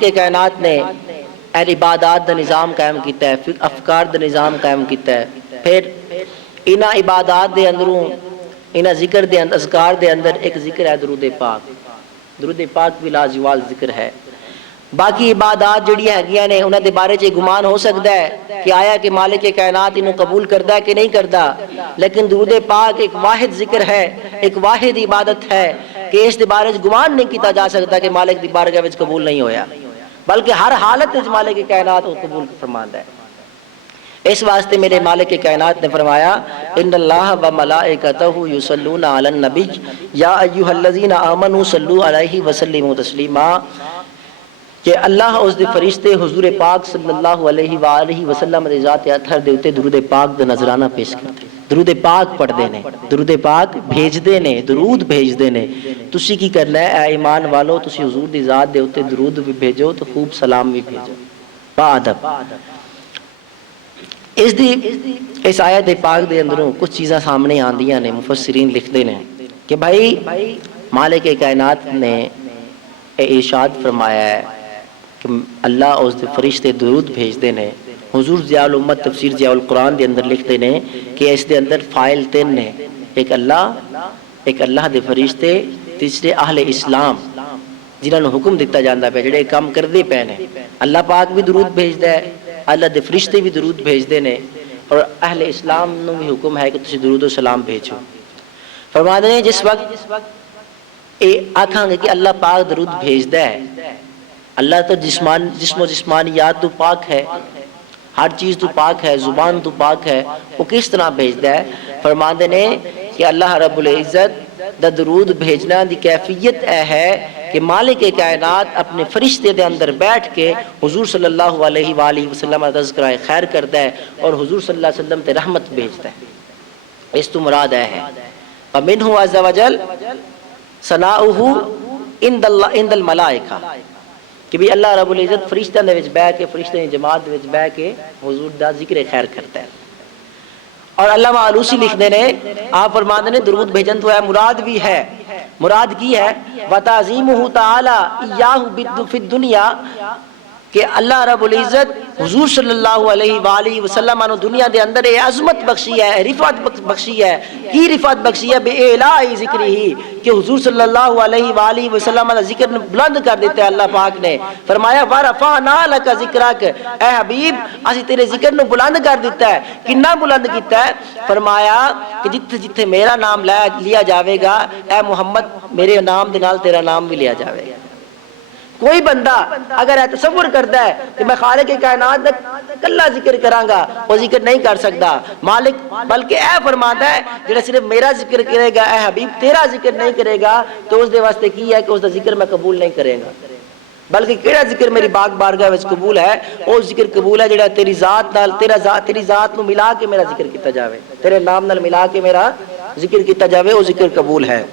کہ کائنات نے اہل عبادات دا نظام قائم کیتا ہے، افکار دا نظام قائم کیتا ہے. پھر انہاں عبادات دے اندروں انہاں ذکر دے اندر اذکار دے اندر ایک ذکر ہے درود پاک. درود پاک بھی لازوال ذکر ہے. باقی عبادات جڑی ہیں نے انہاں دے بارے چ گمان ہو سکتا ہے کہ آیا کہ مالک کائنات انہوں قبول کردا ہے کہ نہیں کردا، لیکن درود پاک ایک واحد ذکر ہے، ایک واحد عبادت ہے کہ اس دے بارے چ گمان نہیں کیتا جا سکتا کہ مالک دی بارگاہ وچ قبول نہیں ہویا، بلکہ ہر حالت وچ مالک کائنات کو قبول فرماندا ہے. اس واسطے میرے مالک کائنات نے فرمایا ان اللہ و ملائکتہ یصلون علی النبی یا ایھا الذین آمنوا صلوا علیہ وسلموا تسلیما، کہ اللہ اس دے فرشتے حضور پاک صلی اللہ علیہ وآلہ وسلم دے ذات اطہر دے اوتے درود پاک دا نذرانہ پیش کرتے، درود پاک پڑھدے نے، درود پاک بھیجدے نے، درود بھیجدے نے. تسی کی کرنا ہے اے ایمان والو، تسی حضور دی ذات دے اوتے درود بھی بھیجو تو خوب سلام بھی بھیجو با ادب. اس آیت پاک دے اندروں کچھ چیزاں سامنے آندیاں نے. مفسرین لکھتے ہیں کہ بھائی مالک کائنات نے ارشاد فرمایا ہے کہ اللہ اس دے فرشتے درود بھیجتے ہیں. حضور ضیاء الامت تفسیر ضیاء القرآن دے اندر لکھتے ہیں کہ اس دے اندر فائل تین نے، ایک اللہ دے فرشتے، تیسرے اہل اسلام جنہاں نوں حکم دیتا جاندا پیا جڑے کام کردے پے نے. اللہ پاک بھی درود بھیجدا ہے، اللہ دے فرشتے بھی درود بھیجدے نے، اور اہل اسلام نوں بھی حکم ہے کہ تسی درود و سلام بھیجو. فرماتے ہیں جس وقت اے آکھاں گے کہ اللہ پاک درود بھیجدا ہے، اللہ تو جسم و جسمانیات تو پاک ہے، ہر چیز تو پاک ہے، زبان تو پاک ہے، وہ کس طرح بھیجدا ہے؟ فرماتے ہیں کہ اللہ رب العزت دا درود بھیجنا دی کیفیت اے ہے کہ مالک کائنات اپنے فرشتے دے اندر بیٹھ کے حضور صلی اللہ علیہ وآلہ وسلم کا تذکرہ خیر کرتا ہے اور حضور صلی اللہ علیہ وسلم تے رحمت بھیجتا ہے. اس تو مراد ہے فمنہ عز وجل ثناؤہ عند الملائکہ، کہ بھی اللہ رب العزت فرشتہ دے وچ بیٹھ کے، فرشتے دی جماعت دے وچ بیٹھ کے حضور دا ذکر خیر کرتا ہے. اور علامہ آلوسی لکھتے ہیں، آپ فرماتے ہیں درود بھیجن تو ہے مراد بھی ہے. مراد کی ہے وَتَعْظِيمُهُ تَعَالَى إِيَّاهُ فِي الدُّنْيَا، کہ اللہ رب العزت حضور صلی اللہ علیہ وآلہ وسلم نے دنیا دے اندر عظمت بخشی ہے، رفعت بخشی ہے. کی رفعت بخشی ہے؟ بِإِعْلَاءِ ذِكْرِهِ، کہ حضور صلی اللہ علیہ وآلہ وسلم کا ذکر بلند کر دیتا ہے اللہ پاک نے. فرمایا وَرَفَعْنَا لَكَ ذِكْرَكَ، اے حبیب اسی تیرے ذکر نو بلند کر دیتا ہے. کنا بلند کیتا ہے؟ فرمایا کہ جتھے جتھے میرا نام لیا جاوے گا اے محمد میرے نام دے نال تیرا نام بھی لیا جاوے گا. کوئی بندہ اگر تصور کرتا ہے کہ میں خالق کائنات دا کلا ذکر کراں گا، وہ ذکر نہیں کر سکتا. مالک بلکہ اے فرماتا ہے جڑا صرف میرا ذکر کرے گا، اے حبیب تیرا ذکر نہیں کرے گا تو اس دے واسطے کی ہے کہ اس دا ذکر میں قبول نہیں کرے گا. بلکہ کیڑا ذکر میری بارگاہ وچ قبول ہے؟ وہ ذکر قبول ہے جڑا تیری ذات نال تیری ذات نو ملا کے میرا ذکر کیتا جاوے، تیرے نام نال ملا کے میرا ذکر کیتا جاوے، وہ ذکر قبول ہے.